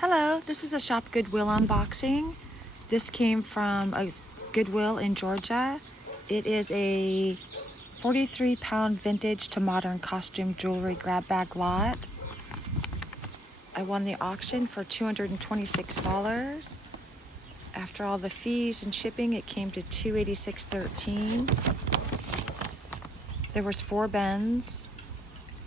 Hello, this is a Shop Goodwill unboxing. This came from a Goodwill in Georgia. It is a 43-pound vintage to modern costume jewelry grab bag lot. I won the auction for $226. After all the fees and shipping, it came to $286.13. There was 4 bins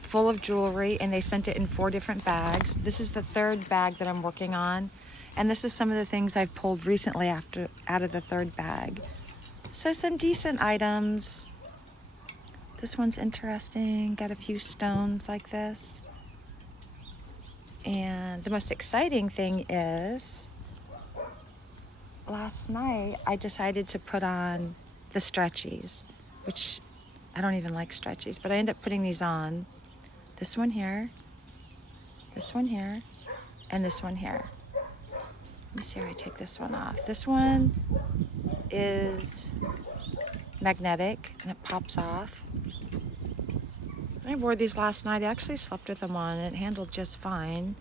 full of jewelry, and they sent it in 4 different bags. This is the 3rd bag that I'm working on, and this is some of the things I've pulled recently out of the 3rd bag. So some decent items. This one's interesting, got a few stones like this. And the most exciting thing is, last night I decided to put on the stretchies, which I don't even like stretchies, but I end up putting these on. This one here, and this one here. Let me see how I take this one off. This one is magnetic and it pops off. I wore these last night. I actually slept with them on and it handled just fine.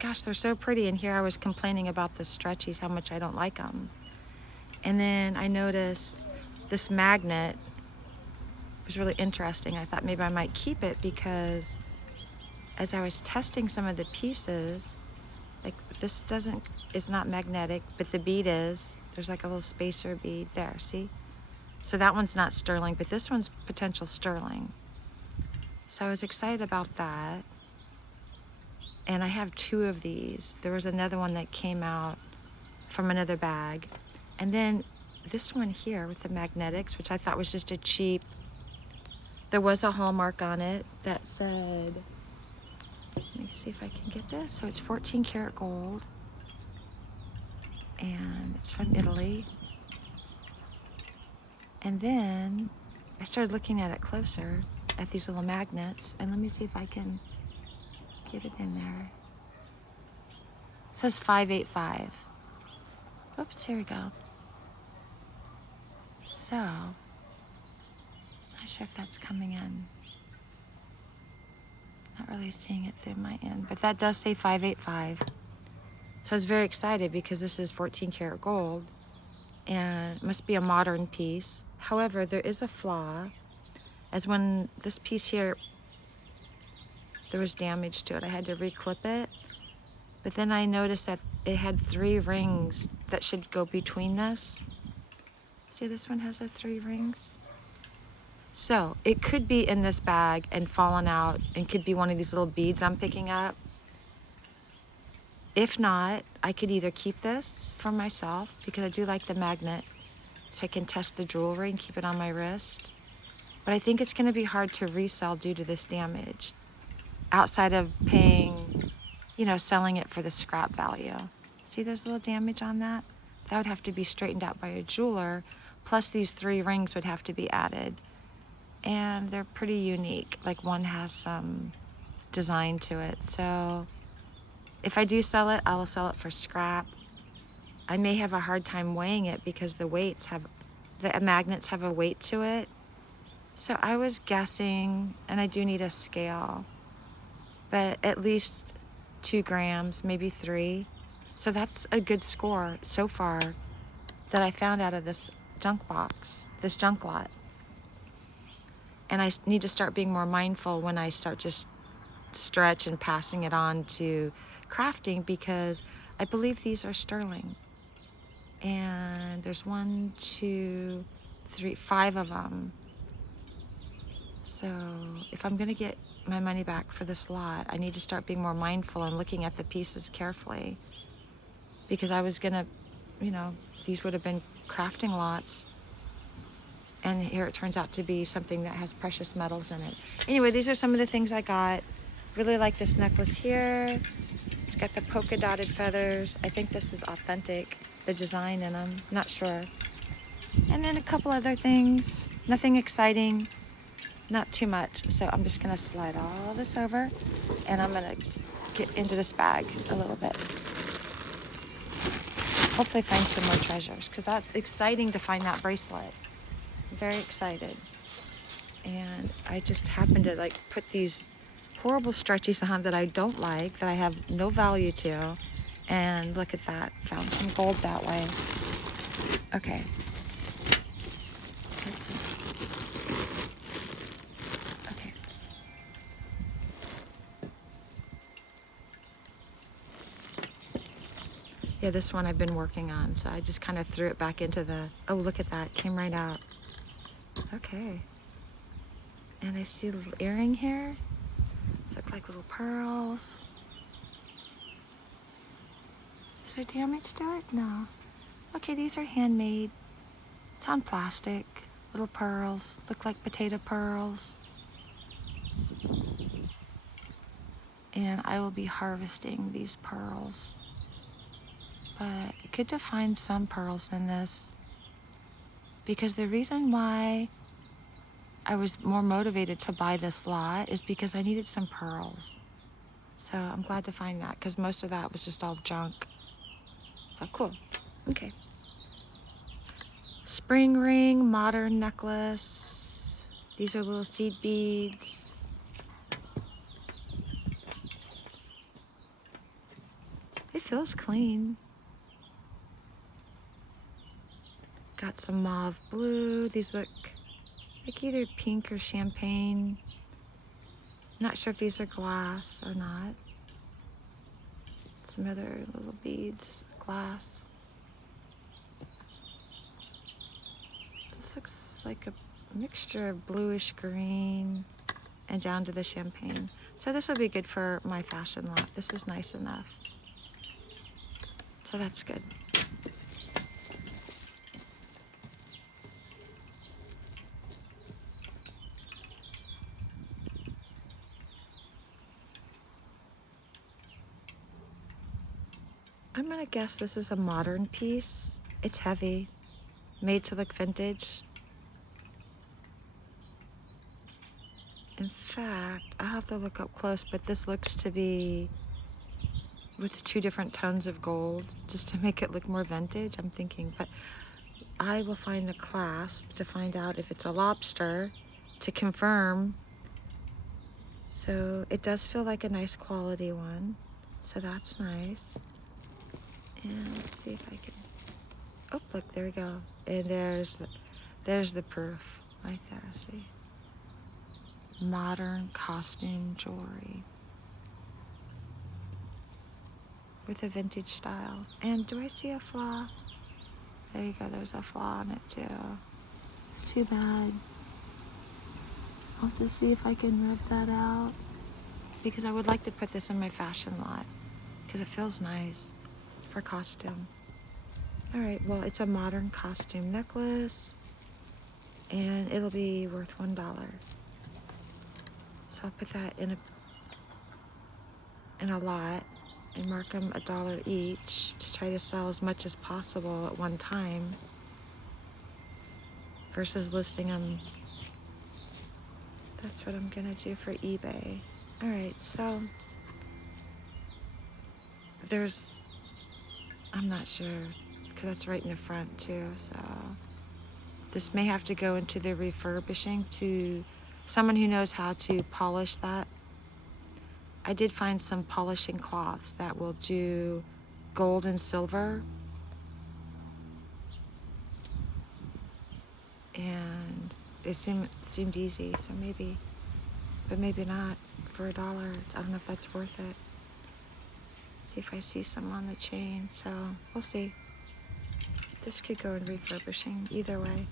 Gosh, they're so pretty. And here I was complaining about the stretchies, how much I don't like them. And then I noticed this magnet was really interesting. I thought maybe I might keep it because as I was testing some of the pieces, like this is not magnetic, but the bead is. There's like a little spacer bead there, see? So that one's not sterling, but this one's potential sterling. So I was excited about that. And I have 2 of these. There was another one that came out from another bag. And then this one here with the magnetics, which I thought was just a cheap, there was a hallmark on it that said, let me see if I can get this. So it's 14 karat gold and it's from Italy. And then I started looking at it closer at these little magnets, and let me see if I can get it in there. It says 585. Oops, here we go. So, not sure if that's coming in. Not really seeing it through my end, but that does say 585. So I was very excited because this is 14 karat gold and it must be a modern piece. However, there is a flaw, as when this piece here, there was damage to it. I had to reclip it, but then I noticed that it had 3 rings that should go between this. See, this one has 3 rings. So it could be in this bag and fallen out and could be one of these little beads I'm picking up. If not, I could either keep this for myself because I do like the magnet so I can test the jewelry and keep it on my wrist. But I think it's going to be hard to resell due to this damage outside of paying, selling it for the scrap value. See, there's a little damage on that? That would have to be straightened out by a jeweler, plus these 3 rings would have to be added. And they're pretty unique. Like one has some design to it. So if I do sell it, I will sell it for scrap. I may have a hard time weighing it because the magnets have a weight to it. So I was guessing, and I do need a scale, but at least 2 grams, maybe 3. So that's a good score so far that I found out of this junk box, this junk lot. And I need to start being more mindful when I start just stretch and passing it on to crafting, because I believe these are sterling. And there's 1, 2, 3, 5 of them. So if I'm going to get my money back for this lot, I need to start being more mindful and looking at the pieces carefully. Because I was going to, these would have been crafting lots. And here it turns out to be something that has precious metals in it. Anyway, these are some of the things I got. Really like this necklace here. It's got the polka dotted feathers. I think this is authentic, the design in them. Not sure. And then a couple other things. Nothing exciting. Not too much. So I'm just going to slide all this over. And I'm going to get into this bag a little bit. Hopefully find some more treasures, because that's exciting to find that bracelet. Very excited. And I just happened to put these horrible stretchies on that I don't like, that I have no value to, And look at that, found some gold that way. Okay. Let's just, okay. Yeah, this one I've been working on, so I just kind of threw it back into the, oh, look at that, came right out. Okay. And I see a little earring here. Look like little pearls. Is there damage to it? No. Okay, these are handmade. It's on plastic. Little pearls. Look like potato pearls. And I will be harvesting these pearls. But good to find some pearls in this. Because the reason why I was more motivated to buy this lot is because I needed some pearls. So I'm glad to find that, because most of that was just all junk. So cool. Okay. Spring ring, modern necklace. These are little seed beads. It feels clean. Got some mauve blue. These look like either pink or champagne. Not sure if these are glass or not. Some other little beads, glass. This looks like a mixture of bluish green and down to the champagne. So this will be good for my fashion lot. This is nice enough. So that's good. I'm gonna guess this is a modern piece. It's heavy, made to look vintage. In fact, I'll have to look up close, but this looks to be with 2 different tones of gold, just to make it look more vintage, I'm thinking. But I will find the clasp to find out if it's a lobster to confirm. So it does feel like a nice quality one, so that's nice. And let's see if I can, oh, look, there we go. And there's the proof right there, see? Modern costume jewelry with a vintage style. And do I see a flaw? There you go, there's a flaw on it too. It's too bad. I'll just see if I can rub that out, because I would like to put this in my fashion lot because it feels nice for costume. All right, well, it's a modern costume necklace and it'll be worth $1. So I'll put that in a lot and mark them $1 each to try to sell as much as possible at one time versus listing them. That's what I'm gonna do for eBay. All right, so I'm not sure, because that's right in the front too, so this may have to go into the refurbishing to someone who knows how to polish that. I did find some polishing cloths that will do gold and silver. And it seemed easy, so maybe, but maybe not for $1. I don't know if that's worth it. See if I see some on the chain, so we'll see. This could go in refurbishing either way.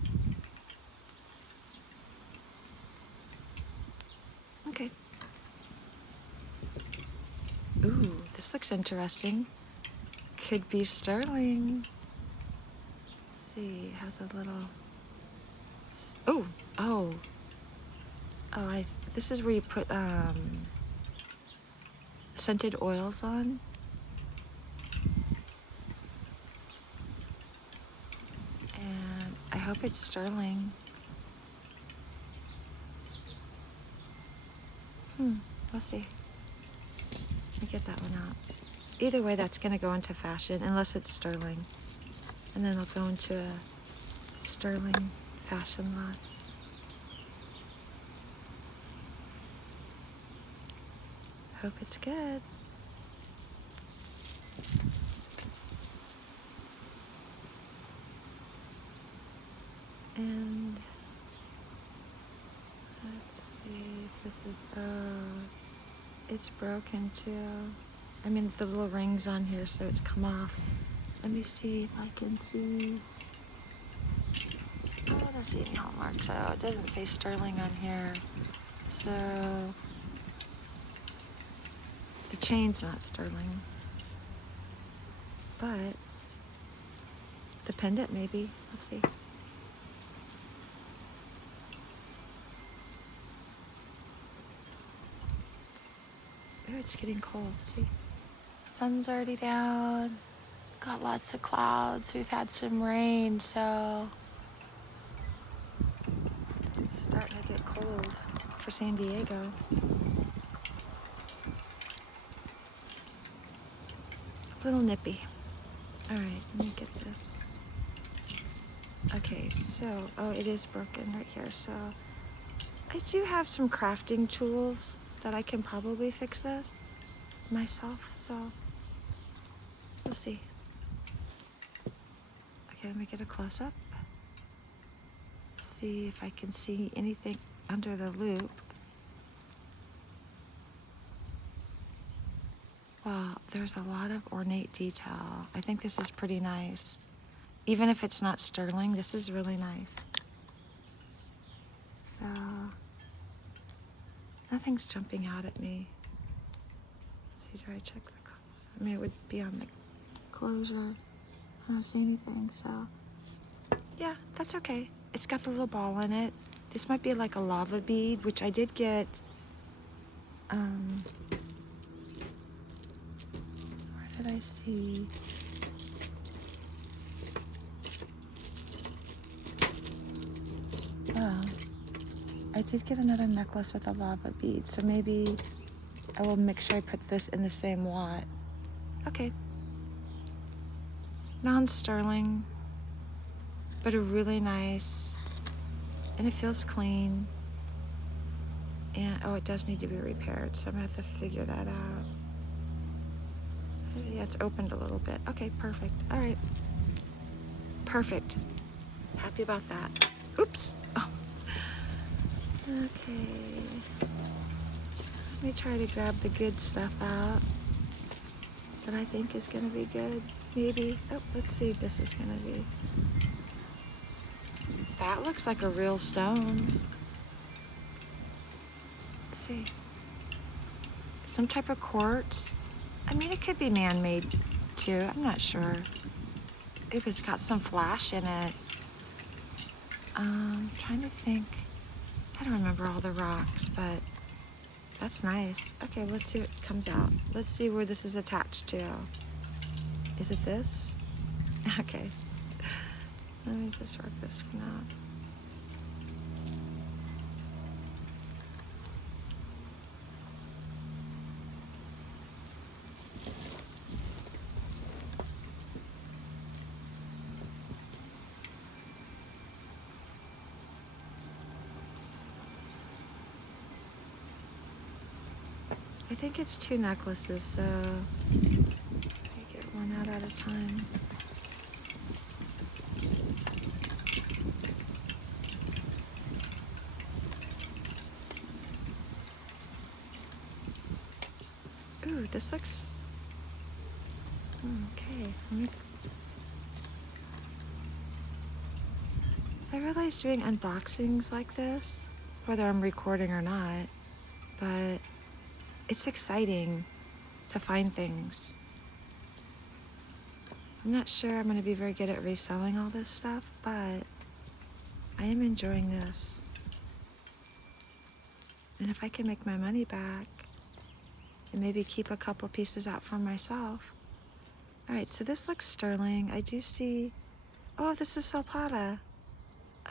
Okay. Ooh, this looks interesting. Could be sterling. Let's see, it has a little, oh, this is where you put scented oils on. And I hope it's sterling. We'll see. Let me get that one out. Either way, that's gonna go into fashion, unless it's sterling. And then I'll go into a sterling fashion lot. Hope it's good. is, it's broken too. I mean, the little ring's on here, so it's come off. Let me see if I can see. Oh, I don't see any hallmarks. Oh, it doesn't say sterling on here. So, the chain's not sterling. But, the pendant maybe. Let's see. Ooh, it's getting cold. See? Sun's already down. Got lots of clouds. We've had some rain, so it's starting to get cold for San Diego. A little nippy. All right, let me get this. Okay, so, oh, it is broken right here. So I do have some crafting tools that I can probably fix this myself, so we'll see. Okay, let me get a close-up. See if I can see anything under the loop. Wow, there's a lot of ornate detail. I think this is pretty nice. Even if it's not sterling, this is really nice. So, nothing's jumping out at me. Let's see, do I check the, I mean, it would be on the closure. I don't see anything, so yeah, that's okay. It's got the little ball in it. This might be like a lava bead, which I did get, where did I see? Well, I did get another necklace with a lava bead, so maybe I will make sure I put this in the same watt. Okay. Non-sterling, but a really nice, and it feels clean. And, oh, it does need to be repaired, so I'm gonna have to figure that out. Yeah, it's opened a little bit. Okay, perfect. All right. Perfect. Happy about that. Oops. Oh. Okay. Let me try to grab the good stuff out that I think is gonna be good. Maybe. Oh, let's see if this is gonna be. That looks like a real stone. Let's see. Some type of quartz. I mean, it could be man-made too. I'm not sure. If it's got some flash in it. Trying to think. I don't remember all the rocks, but that's nice. Okay, let's see what comes out. Let's see where this is attached to. Is it this? Okay. Let me just work this one out. I think it's 2 necklaces, so I get one out at a time. Ooh, this looks okay. I realize doing unboxings like this, whether I'm recording or not, but it's exciting to find things. I'm not sure I'm going to be very good at reselling all this stuff, but I am enjoying this. And if I can make my money back and maybe keep a couple pieces out for myself. All right, so this looks sterling. I do see, oh, this is Salpata.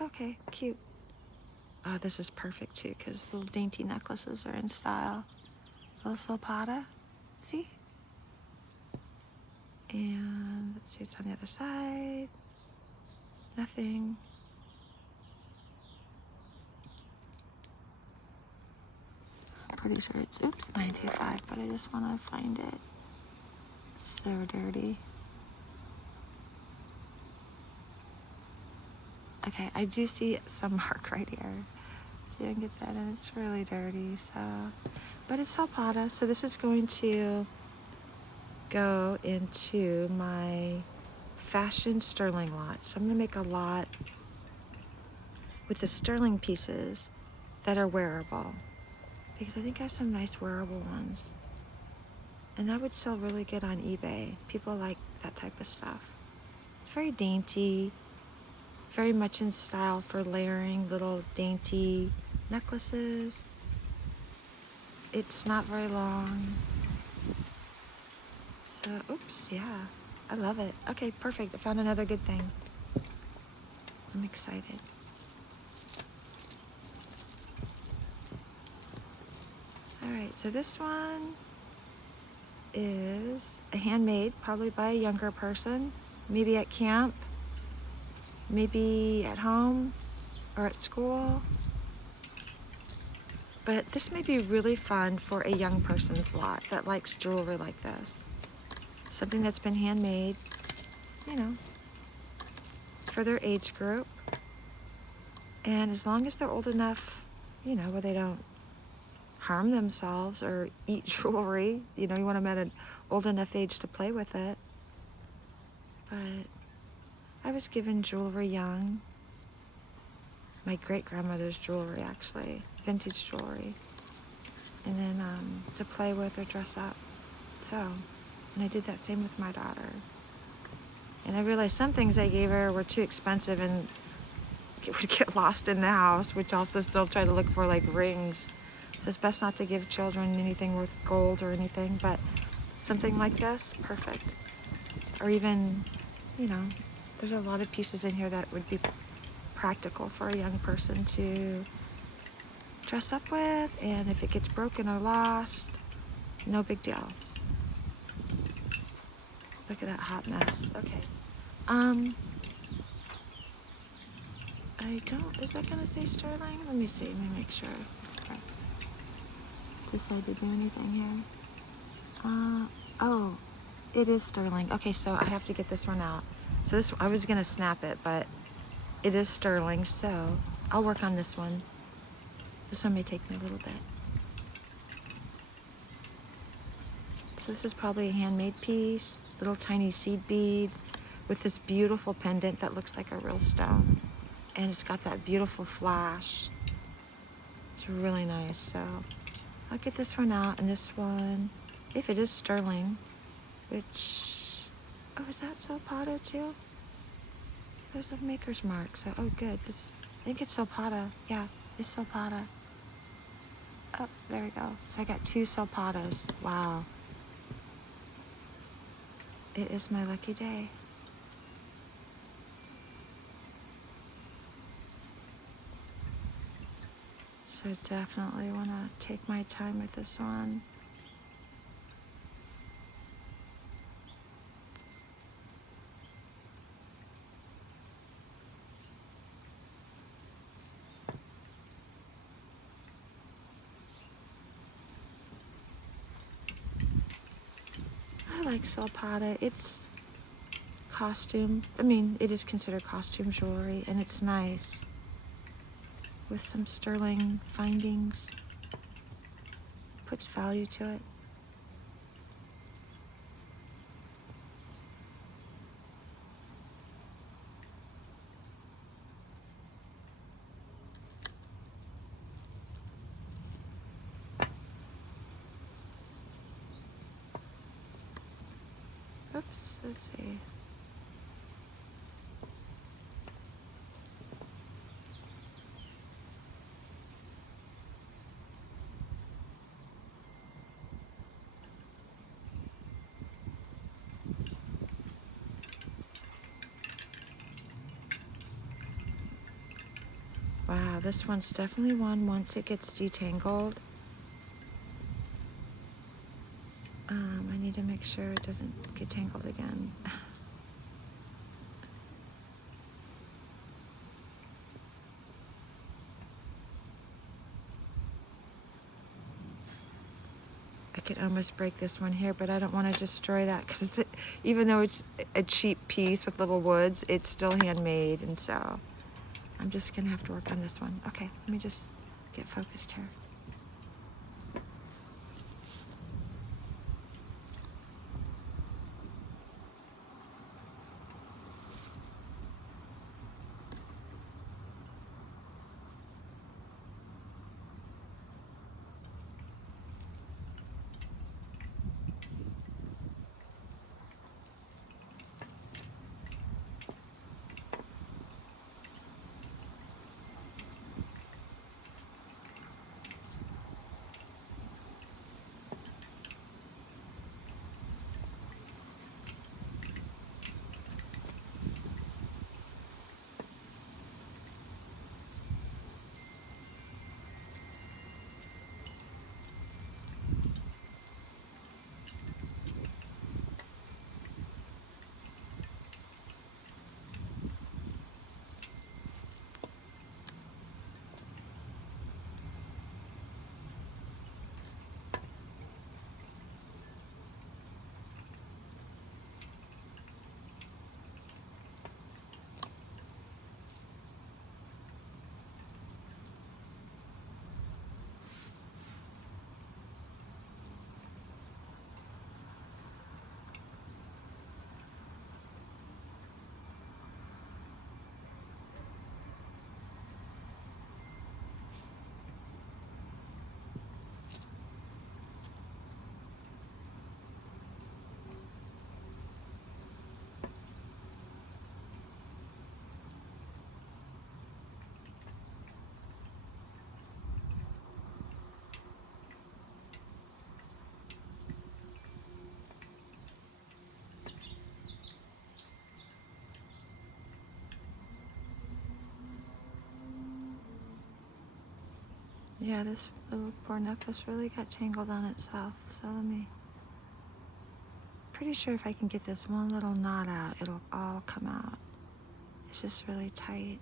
Okay, cute. Oh, this is perfect too, because little dainty necklaces are in style. Little Salpata, see? And let's see what's on the other side. Nothing. I'm pretty sure it's, oops, 925, but I just want to find it. It's so dirty. Okay, I do see some mark right here. See if I can get that in. It's really dirty, so. But it's Salpada, so this is going to go into my fashion sterling lot. So I'm gonna make a lot with the sterling pieces that are wearable, because I think I have some nice wearable ones. And that would sell really good on eBay. People like that type of stuff. It's very dainty, very much in style for layering little dainty necklaces. It's not very long. So, oops, yeah, I love it. Okay, perfect. I found another good thing. I'm excited. All right, so this one is a handmade, probably by a younger person, maybe at camp, maybe at home or at school. But this may be really fun for a young person's lot that likes jewelry like this. Something that's been handmade, you know, for their age group. And as long as they're old enough, you know, where they don't harm themselves or eat jewelry, you know, you want them at an old enough age to play with it. But I was given jewelry young. My great-grandmother's jewelry, actually, vintage jewelry. And then to play with or dress up. So, and I did that same with my daughter. And I realized some things I gave her were too expensive and it would get lost in the house, which I'll have to still try to look for, like rings. So it's best not to give children anything worth gold or anything, but something like this, perfect. Or even, you know, there's a lot of pieces in here that would be practical for a young person to dress up with, and if it gets broken or lost, no big deal. Look at that hot mess. Okay. I don't, is that gonna say sterling? Let me see, let me make sure. Okay. Decide to do anything here. Oh, it is sterling. Okay, so I have to get this one out. So this, I was gonna snap it, but it is sterling, so I'll work on this one. This one may take me a little bit. So this is probably a handmade piece, little tiny seed beads with this beautiful pendant that looks like a real stone. And it's got that beautiful flash. It's really nice, so I'll get this one out, and this one, if it is sterling, which, oh, is that Salpada too? There's a maker's mark, so, oh good, this, I think it's Salpada, yeah, it's Salpada. Oh, there we go. So I got 2 Salpadas, wow. It is my lucky day. So definitely want to take my time with this one. I like Salpada. It's costume. I mean, it is considered costume jewelry, and it's nice with some sterling findings. Puts value to it. Oops, let's see. Wow, this one's definitely one once it gets detangled. I need to make sure it doesn't get tangled again. I could almost break this one here, but I don't want to destroy that because it's even though it's a cheap piece with little woods, it's still handmade, and so I'm just gonna have to work on this one. Okay, let me just get focused here. Yeah, this little poor necklace really got tangled on itself. So pretty sure if I can get this one little knot out, it'll all come out. It's just really tight.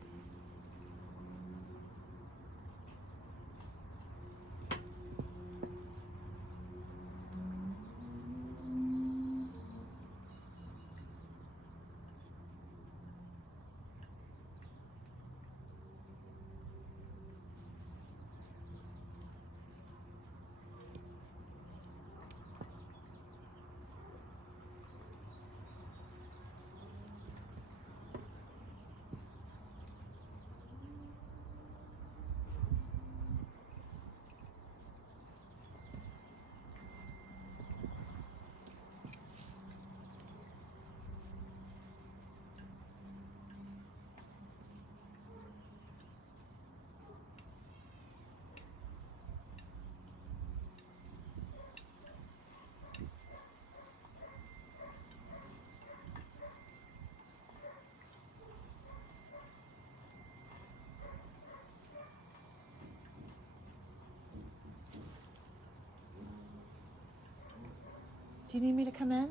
Do you need me to come in?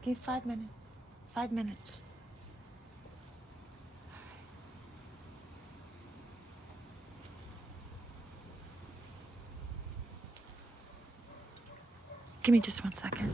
Give 5 minutes. 5 minutes. Give me just 1 second.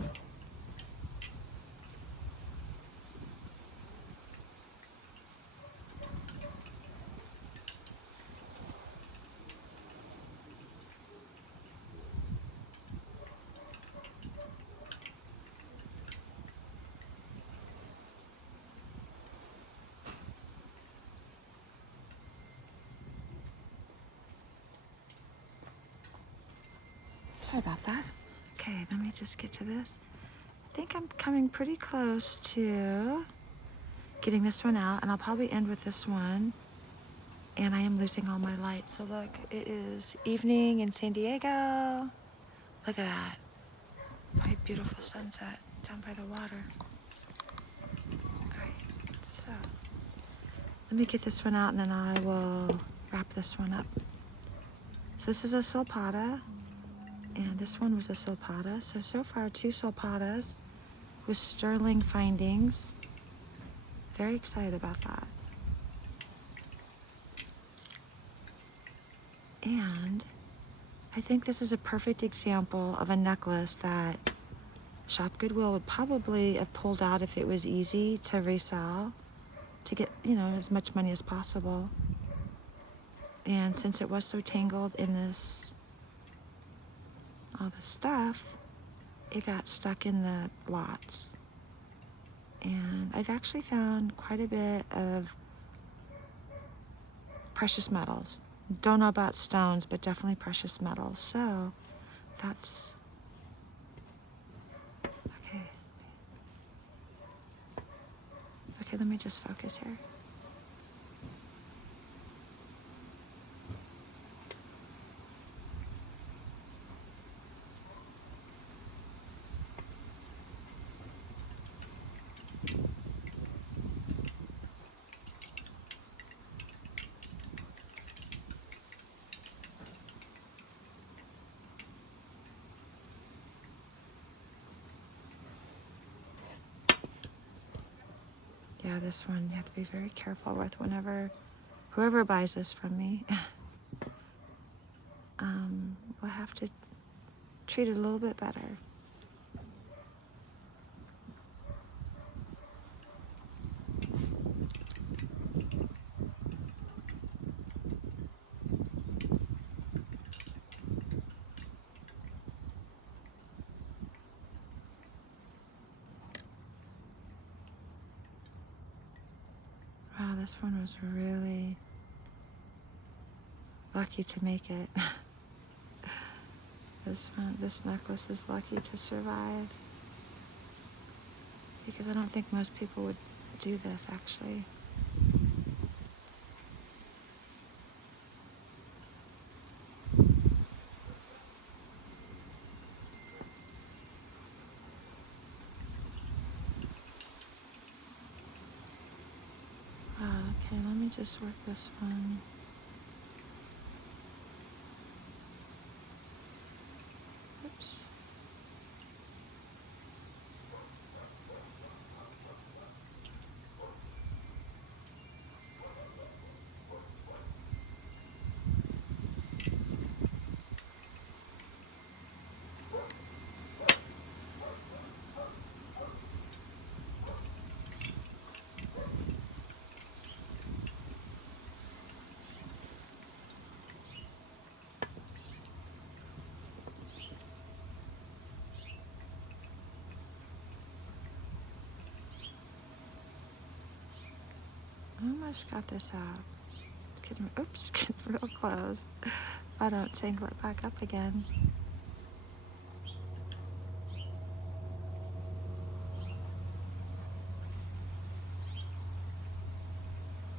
Sorry about that. Okay, let me just get to this. I think I'm coming pretty close to getting this one out, and I'll probably end with this one. And I am losing all my light. So look, it is evening in San Diego. Look at that. Probably beautiful sunset down by the water. All right, so let me get this one out and then I will wrap this one up. So this is a sulpata, and this one was a sulpata. So far 2 sulpatas with sterling findings. Very excited about that. And I think this is a perfect example of a necklace that Shop Goodwill would probably have pulled out if it was easy to resell to get, as much money as possible. And since it was so tangled in all the stuff, it got stuck in the lots. And I've actually found quite a bit of precious metals. Don't know about stones, but definitely precious metals. So that's okay. Okay, let me just focus here. Yeah, this one you have to be very careful with whoever buys this from me. Will have to treat it a little bit better. Wow, this one was really lucky to make it. This necklace is lucky to survive, because I don't think most people would do this, actually. Okay, let me just work this one. Oops. I almost got this out. Getting real close. If I don't tangle it back up again.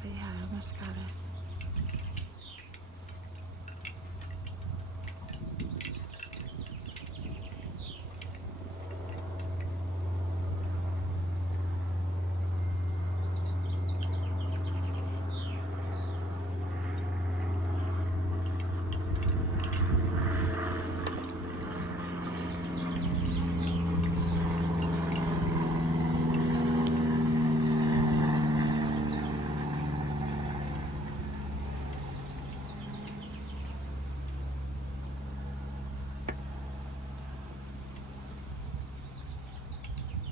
But yeah, I almost got it.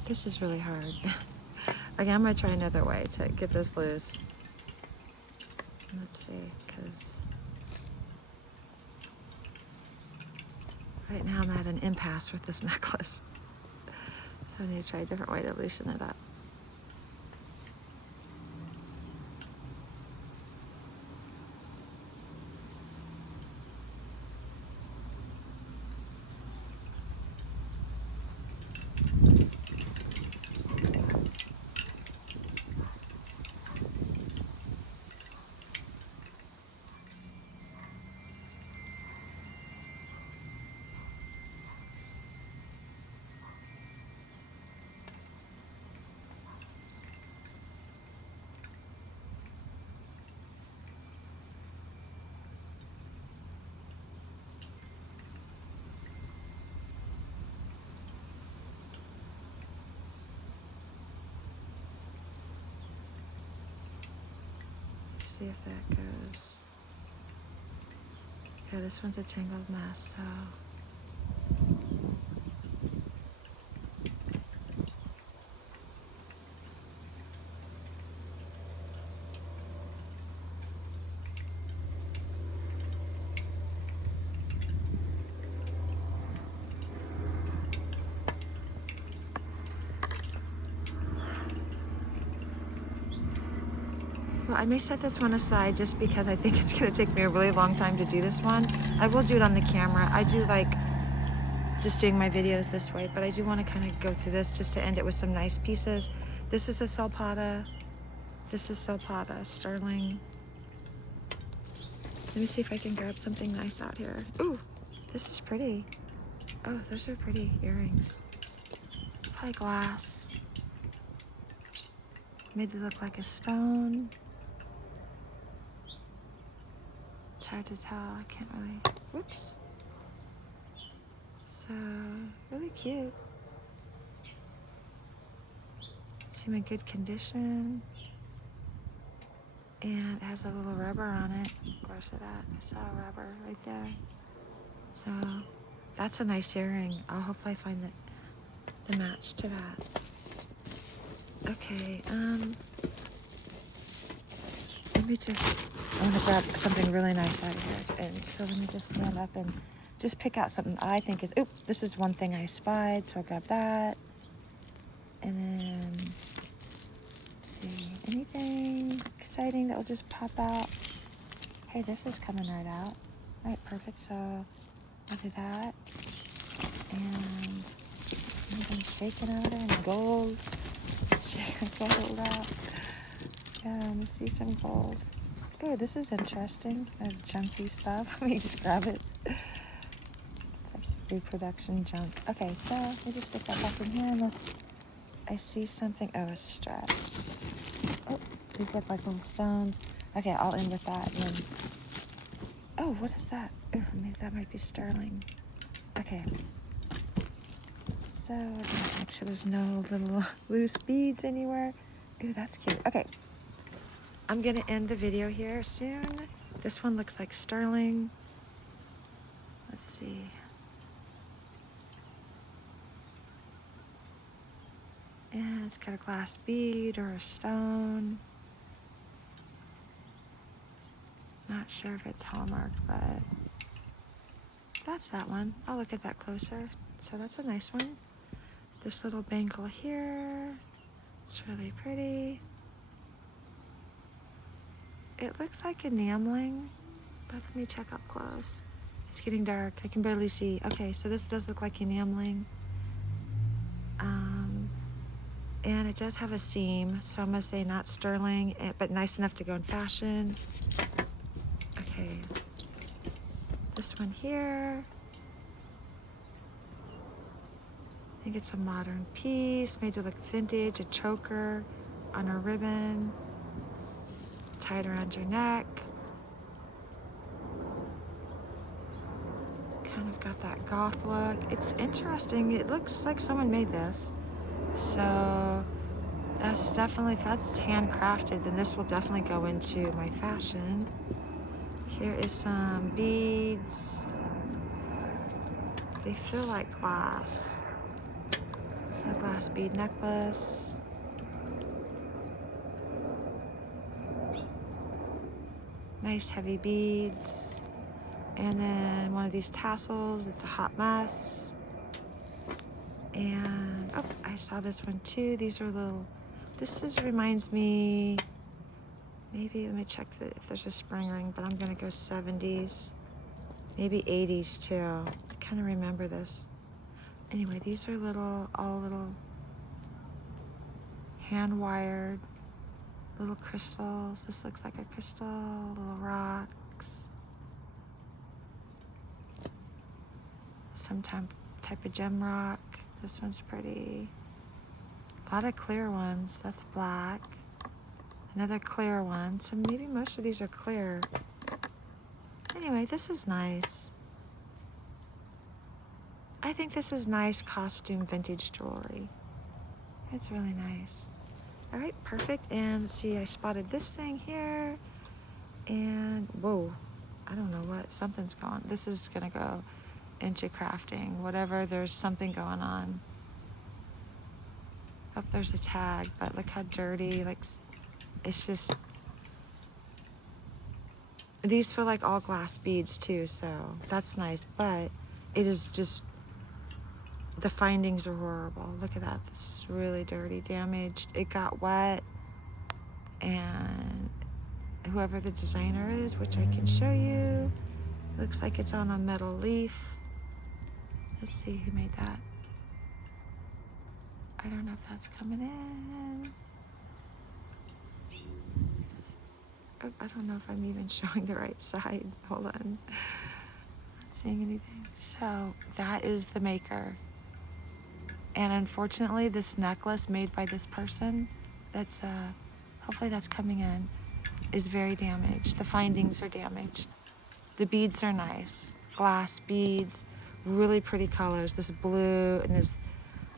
This is really hard. Okay, I'm gonna try another way to get this loose. Let's see, because right now I'm at an impasse with this necklace. So I need to try a different way to loosen it up. See if that goes. Yeah, this one's a tangled mess, so. Well, I may set this one aside just because I think it's gonna take me a really long time to do this one. I will do it on the camera. I do like just doing my videos this way, but I do want to kind of go through this just to end it with some nice pieces. This is a Salpata. This is Salpata, sterling. Let me see if I can grab something nice out here. Ooh, this is pretty. Oh, those are pretty earrings. Probably glass. Made to look like a stone. It's hard to tell. I can't really. Whoops. So, really cute. Seem in good condition. And it has a little rubber on it. Where's it at? I saw a rubber right there. So, that's a nice earring. I'll hopefully find the match to that. Okay, let me just, I want to grab something really nice out of here. And so let me just stand up and just pick out something I think is, oop, this is one thing I spied, so I'll grab that. And then, let's see, anything exciting that will just pop out? Hey, this is coming right out. All right, perfect, so I'll do that. And anything shaking out there in gold. Shake gold out. Yeah, I want to see some gold. Oh, this is interesting. Junky stuff. Let me just grab it. It's like reproduction junk. Okay, so let me just stick that back in here unless I see something. Oh, a stretch. Oh, these look like little stones. Okay, I'll end with that. And then, oh, what is that? Oh, maybe that might be sterling. Okay. So, make sure there's no little loose beads anywhere. Ooh, that's cute. Okay. I'm going to end the video here soon. This one looks like sterling. Let's see. Yeah, it's got a glass bead or a stone. Not sure if it's hallmarked, but that's that one. I'll look at that closer. So that's a nice one. This little bangle here. It's really pretty. It looks like enameling, but let me check up close. It's getting dark. I can barely see. Okay, so this does look like enameling. And it does have a seam, so I'm gonna say not sterling, but nice enough to go in fashion. Okay, this one here. I think it's a modern piece, made to look vintage, a choker on a ribbon, tied around your neck. Kind of got that goth look. It's interesting. It looks like someone made this. So that's handcrafted. Then this will definitely go into my fashion. Here is some beads. They feel like glass. A glass bead necklace. Nice heavy beads. And then one of these tassels. It's a hot mess. And, oh, I saw this one too. These are little, reminds me, maybe, let me check if there's a spring ring, but I'm gonna go 70s, maybe 80s too. I kind of remember this. Anyway, these are all little hand-wired little crystals. This looks like a crystal, little rocks. Some type of gem rock. This one's pretty. A lot of clear ones. That's black. Another clear one. So maybe most of these are clear. Anyway, this is nice. I think this is nice costume vintage jewelry. It's really nice. All right, perfect. And let's see, I spotted this thing here. And whoa, I don't know what, something's gone. This is gonna go into crafting, whatever, there's something going on. Oh, there's a tag, but look how dirty, like, it's just, these feel like all glass beads too, so that's nice, but it is just, the findings are horrible. Look at that, this is really dirty, damaged. It got wet, and whoever the designer is, which I can show you. Looks like it's on a metal leaf. Let's see who made that. I don't know if that's coming in. Oh, I don't know if I'm even showing the right side. Hold on. Not seeing anything. So that is the maker. And unfortunately, this necklace made by this person, that's hopefully that's coming in, is very damaged. The findings are damaged. The beads are nice. Glass beads, really pretty colors. This blue and this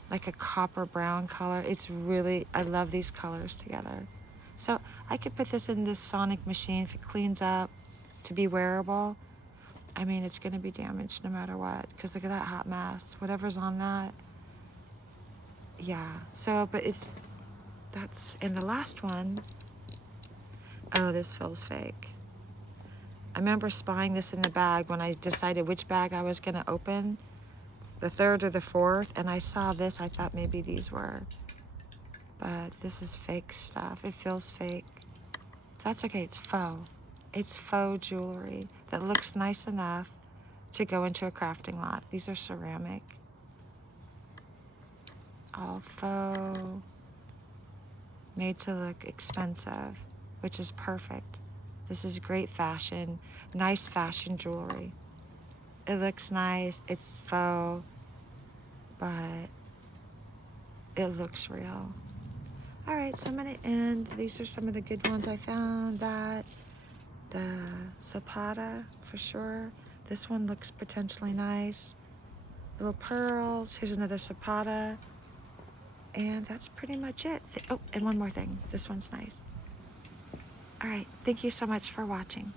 like a copper brown color. It's really, I love these colors together. So I could put this in this sonic machine if it cleans up to be wearable. I mean, it's gonna be damaged no matter what, because look at that hot mess. Whatever's on that, yeah. So, but that's, and the last one, oh, this feels fake. I remember spying this in the bag when I decided which bag I was gonna open, the third or the fourth, and I saw this, I thought maybe these were, but this is fake stuff. It feels fake. That's okay, it's faux. It's faux jewelry that looks nice enough to go into a crafting lot. These are ceramic. All faux, made to look expensive, which is perfect. This is great fashion, nice fashion jewelry. It looks nice, it's faux, but it looks real. All right, so I'm gonna end. These are some of the good ones I found. That, the Zapata, for sure. This one looks potentially nice. Little pearls, here's another Zapata. And that's pretty much it. Oh, and one more thing, this one's nice. All right, thank you so much for watching.